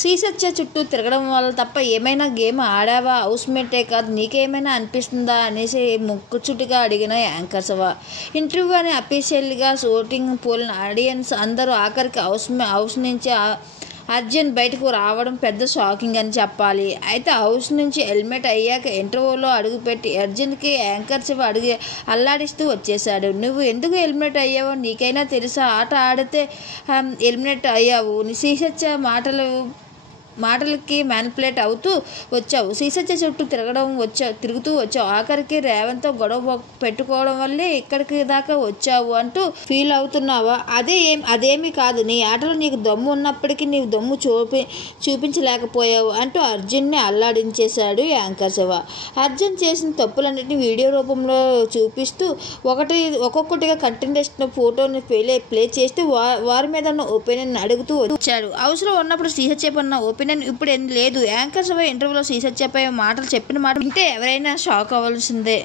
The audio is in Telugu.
శ్రీసత్య చుట్టూ తిరగడం వల్ల తప్ప ఏమైనా గేమ్ ఆడావా? హౌస్మేటే కాదు నీకేమైనా అనిపిస్తుందా అనేసి ముక్కుచుటిగా అడిగిన యాంకర్ శివ. ఇంటర్వ్యూ అని అఫీషియల్గా షూటింగ్ పోలిన ఆడియన్స్ అందరూ ఆఖరికి హౌస్ నుంచి అర్జున్ బయటకు రావడం పెద్ద షాకింగ్ అని చెప్పాలి. అయితే హౌస్ నుంచి ఎలిమినేట్ అయ్యాక ఇంటర్వ్యూలో అడుగుపెట్టి అర్జున్కి యాంకర్ శివ అల్లాడిస్తూ వచ్చేశాడు. నువ్వు ఎందుకు ఎలిమినేట్ అయ్యావో నీకైనా తెలుసా? ఆట ఆడితే ఎలిమినేట్ అయ్యావు. శ్రీసత్య మాటలకి మ్యానిపులేట్ అవుతూ వచ్చావు. శ్రీసత్య చుట్టూ తిరుగుతూ వచ్చావు. ఆఖరికి రేవంత్తో గొడవ పెట్టుకోవడం వల్లే ఇక్కడికి దాకా వచ్చావు అంటూ ఫీల్ అవుతున్నావా? అదేమీ కాదు. నీ ఆటలో నీకు దమ్ము ఉన్నప్పటికీ నీవు దమ్ము చూపించలేకపోయావు అంటూ అర్జున్ని అల్లాడించేశాడు యాంకర్ శివ. అర్జున్ చేసిన తప్పులన్నింటినీ వీడియో రూపంలో చూపిస్తూ ఒక్కొక్కటిగా కంటెస్టెంట్ ఫోటోని ప్లే చేస్తూ వారి మీద ఉన్న ఒపీనియన్ అడుగుతూ వచ్చాడు. అవసరం ఉన్నప్పుడు శ్రీసత్య ఉన్న ఒపీనియన్ ఇప్పుడు ఏం లేదు. యాంకర్ శివ ఇంటర్వ్యూలో శ్రీసత్యపై మాటలు చెప్పిన మాట వింటే ఎవరైనా షాక్ అవ్వాల్సిందే.